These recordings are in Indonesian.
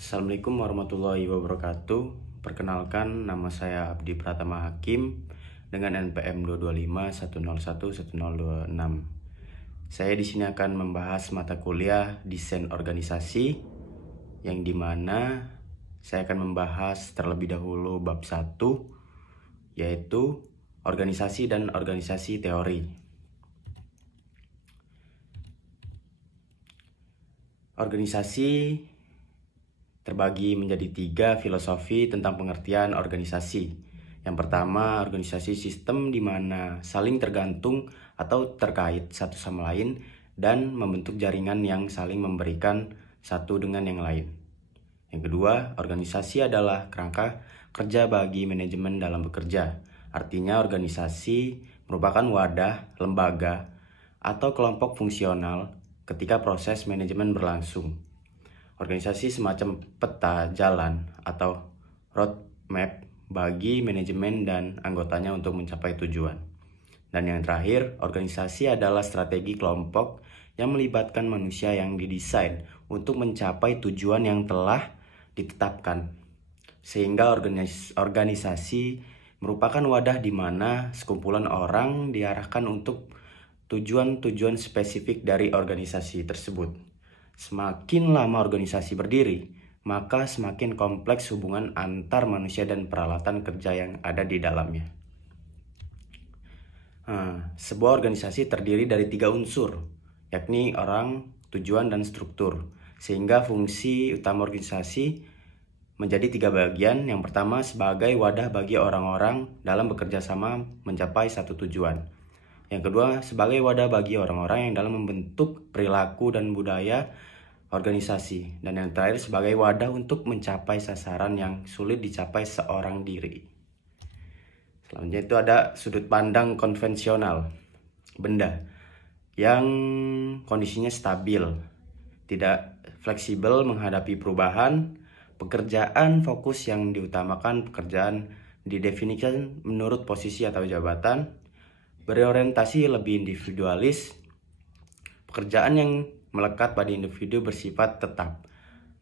Assalamualaikum warahmatullahi wabarakatuh. Perkenalkan, nama saya Abdi Pratama Hakim dengan NPM 225101106. Saya di sini akan membahas mata kuliah Desain Organisasi, yang dimana saya akan membahas terlebih dahulu bab 1, yaitu organisasi dan organisasi teori. Organisasi terbagi menjadi 3 filosofi tentang pengertian organisasi. Yang pertama, organisasi sistem di mana saling tergantung atau terkait satu sama lain dan membentuk jaringan yang saling memberikan satu dengan yang lain. Yang kedua, organisasi adalah kerangka kerja bagi manajemen dalam bekerja. Artinya organisasi merupakan wadah, lembaga, atau kelompok fungsional ketika proses manajemen berlangsung. Organisasi semacam peta jalan atau roadmap bagi manajemen dan anggotanya untuk mencapai tujuan. Dan yang terakhir, organisasi adalah strategi kelompok yang melibatkan manusia yang didesain untuk mencapai tujuan yang telah ditetapkan. Sehingga organisasi merupakan wadah di mana sekumpulan orang diarahkan untuk tujuan-tujuan spesifik dari organisasi tersebut. Semakin lama organisasi berdiri, maka semakin kompleks hubungan antar manusia dan peralatan kerja yang ada di dalamnya. Sebuah organisasi terdiri dari 3 unsur, yakni orang, tujuan, dan struktur. Sehingga fungsi utama organisasi menjadi 3 bagian. Yang pertama, sebagai wadah bagi orang-orang dalam bekerja sama mencapai satu tujuan. Yang kedua, sebagai wadah bagi orang-orang yang dalam membentuk perilaku dan budaya organisasi. Dan yang terakhir, sebagai wadah untuk mencapai sasaran yang sulit dicapai seorang diri. Selanjutnya itu ada sudut pandang konvensional. Benda yang kondisinya stabil, tidak fleksibel menghadapi perubahan. Pekerjaan fokus yang diutamakan pekerjaan didefinisikan menurut posisi atau jabatan. Berorientasi lebih individualis. Pekerjaan yang melekat pada individu bersifat tetap.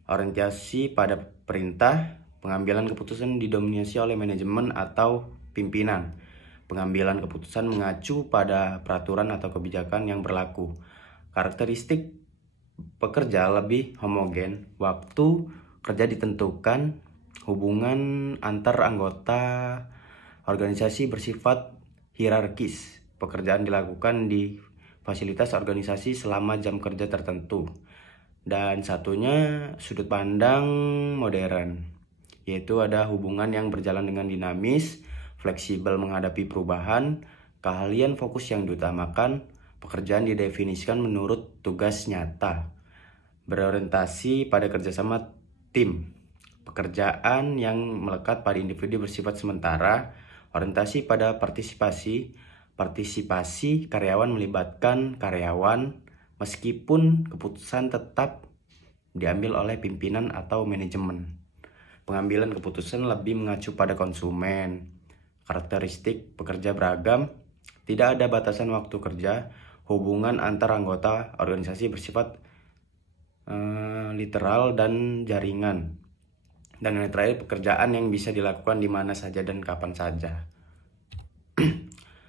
Orientasi pada perintah. Pengambilan keputusan didominasi oleh manajemen atau pimpinan. Pengambilan keputusan mengacu pada peraturan atau kebijakan yang berlaku. Karakteristik pekerja lebih homogen. Waktu kerja ditentukan. Hubungan antar anggota organisasi bersifat hierarkis. Pekerjaan dilakukan di fasilitas organisasi selama jam kerja tertentu. Dan satunya sudut pandang modern, yaitu ada hubungan yang berjalan dengan dinamis, fleksibel menghadapi perubahan, keahlian fokus yang diutamakan, pekerjaan didefinisikan menurut tugas nyata, berorientasi pada kerjasama tim, pekerjaan yang melekat pada individu bersifat sementara, orientasi pada Partisipasi karyawan melibatkan karyawan meskipun keputusan tetap diambil oleh pimpinan atau manajemen. Pengambilan keputusan lebih mengacu pada konsumen. Karakteristik pekerja beragam, tidak ada batasan waktu kerja, hubungan antar anggota organisasi bersifat literal dan jaringan. Dan yang terakhir, pekerjaan yang bisa dilakukan di mana saja dan kapan saja.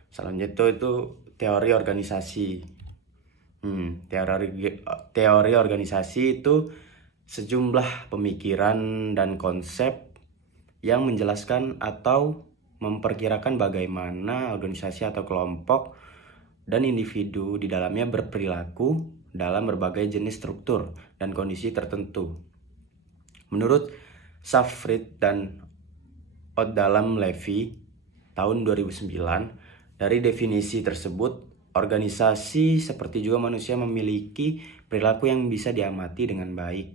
Selanjutnya itu teori organisasi. Teori organisasi itu sejumlah pemikiran dan konsep yang menjelaskan atau memperkirakan bagaimana organisasi atau kelompok dan individu di dalamnya berperilaku dalam berbagai jenis struktur dan kondisi tertentu. Menurut Safrit dan Oddalam Levy tahun 2009, dari definisi tersebut, organisasi seperti juga manusia memiliki perilaku yang bisa diamati dengan baik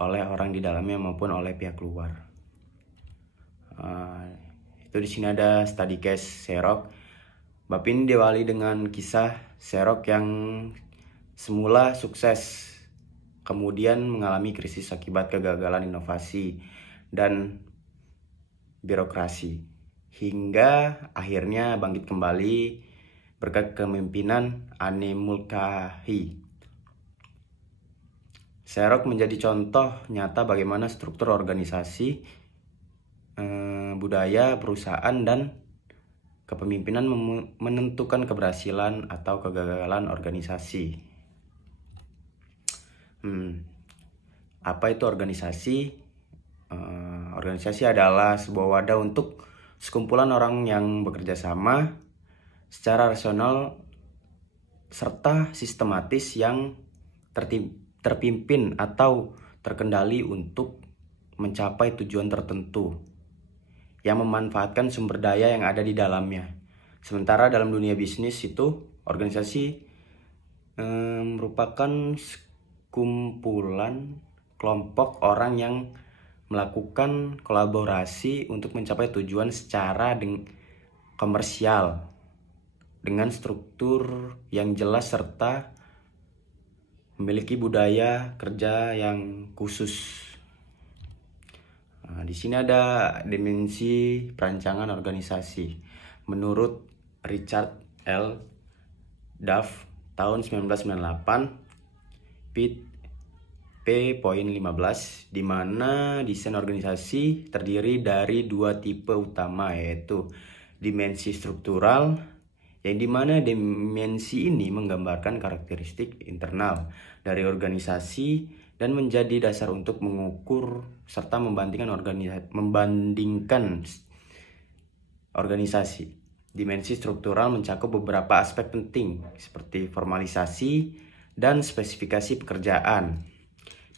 oleh orang di dalamnya maupun oleh pihak luar. Itu di sini ada study case Xerox. Bab ini diawali dengan kisah Xerox yang semula sukses, kemudian mengalami krisis akibat kegagalan inovasi dan birokrasi, hingga akhirnya bangkit kembali berkat kepemimpinan Anne Mulcahy. Xerox menjadi contoh nyata bagaimana struktur organisasi, budaya, perusahaan, dan kepemimpinan menentukan keberhasilan atau kegagalan organisasi. Apa itu organisasi? Organisasi adalah sebuah wadah untuk sekumpulan orang yang bekerja sama secara rasional serta sistematis yang terpimpin atau terkendali untuk mencapai tujuan tertentu yang memanfaatkan sumber daya yang ada di dalamnya. Sementara dalam dunia bisnis itu organisasi merupakan kumpulan kelompok orang yang melakukan kolaborasi untuk mencapai tujuan secara komersial dengan struktur yang jelas serta memiliki budaya kerja yang khusus. Nah, di sini ada dimensi perancangan organisasi. Menurut Richard L. Duff tahun 1998, P.15, di mana desain organisasi terdiri dari dua tipe utama, yaitu dimensi struktural, yang dimana dimensi ini menggambarkan karakteristik internal dari organisasi dan menjadi dasar untuk mengukur serta membandingkan organisasi. Dimensi struktural mencakup beberapa aspek penting seperti formalisasi dan spesifikasi pekerjaan.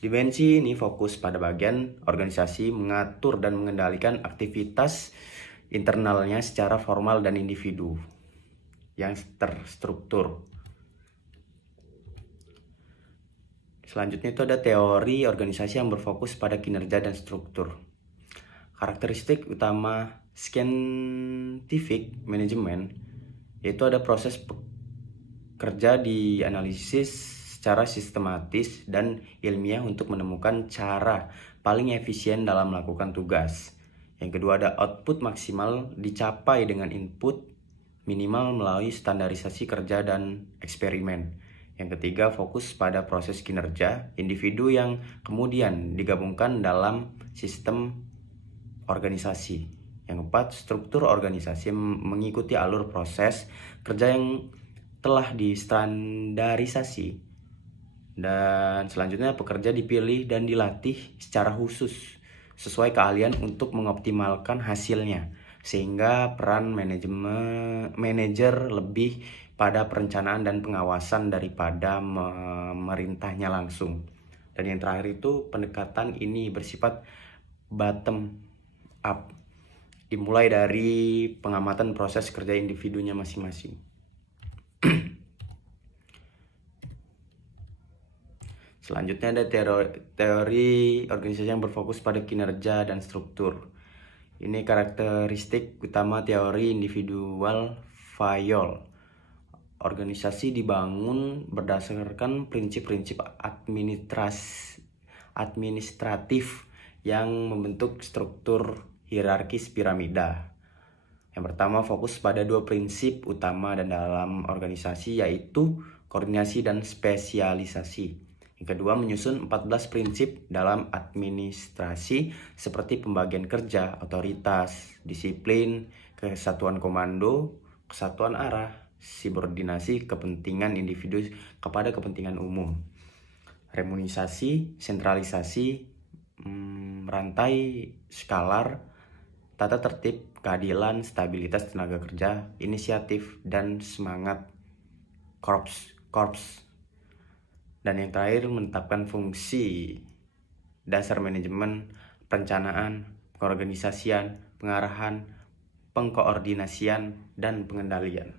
Dimensi ini fokus pada bagian organisasi mengatur dan mengendalikan aktivitas internalnya secara formal dan individu yang terstruktur. Selanjutnya itu ada teori organisasi yang berfokus pada kinerja dan struktur. Karakteristik utama scientific management yaitu ada proses kerja dianalisis secara sistematis dan ilmiah untuk menemukan cara paling efisien dalam melakukan tugas. Yang kedua ada output maksimal dicapai dengan input minimal melalui standarisasi kerja dan eksperimen. Yang ketiga fokus pada proses kinerja individu yang kemudian digabungkan dalam sistem organisasi. Yang keempat, struktur organisasi mengikuti alur proses kerja yang telah distandarisasi. Dan selanjutnya pekerja dipilih dan dilatih secara khusus sesuai keahlian untuk mengoptimalkan hasilnya, sehingga peran manajer lebih pada perencanaan dan pengawasan daripada memerintahnya langsung. Dan yang terakhir itu pendekatan ini bersifat bottom up, dimulai dari pengamatan proses kerja individunya masing-masing. Selanjutnya ada teori organisasi yang berfokus pada kinerja dan struktur. Ini karakteristik utama teori individual Fayol. Organisasi dibangun berdasarkan prinsip-prinsip administratif yang membentuk struktur hierarkis piramida. Yang pertama fokus pada dua prinsip utama dan dalam organisasi, yaitu koordinasi dan spesialisasi. Yang kedua menyusun 14 prinsip dalam administrasi seperti pembagian kerja, otoritas, disiplin, kesatuan komando, kesatuan arah, subordinasi kepentingan individu kepada kepentingan umum, remunisasi, sentralisasi, rantai skalar, tata tertib, keadilan, stabilitas tenaga kerja, inisiatif, dan semangat korps. Dan yang terakhir menetapkan fungsi dasar manajemen, perencanaan, pengorganisasian, pengarahan, pengkoordinasian, dan pengendalian.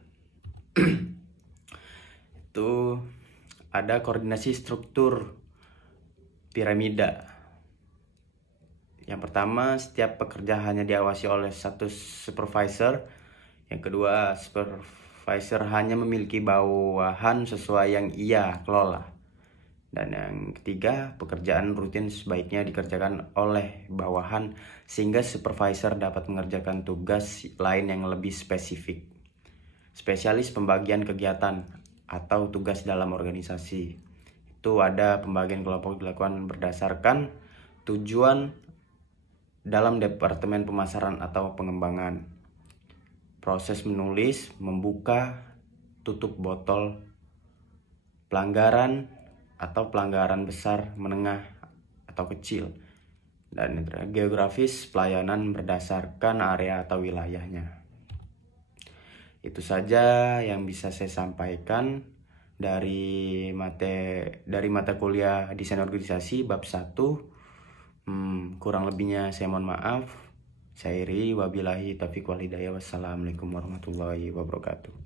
Itu ada koordinasi struktur piramida. Yang pertama, setiap pekerja hanya diawasi oleh satu supervisor. Yang kedua, supervisor hanya memiliki bawahan sesuai yang ia kelola. Dan yang ketiga, pekerjaan rutin sebaiknya dikerjakan oleh bawahan sehingga supervisor dapat mengerjakan tugas lain yang lebih spesifik. Spesialis pembagian kegiatan atau tugas dalam organisasi. Itu ada pembagian kelompok dilakukan berdasarkan tujuan dalam departemen pemasaran atau pengembangan. Proses menulis, membuka, tutup botol, pelanggaran atau pelanggaran besar, menengah, atau kecil. Dan geografis, pelayanan berdasarkan area atau wilayahnya. Itu saja yang bisa saya sampaikan dari mata kuliah desain organisasi bab 1. Kurang lebihnya saya mohon maaf. Saya Iri, wabillahi taufiq wal hidayah. Wassalamualaikum warahmatullahi wabarakatuh.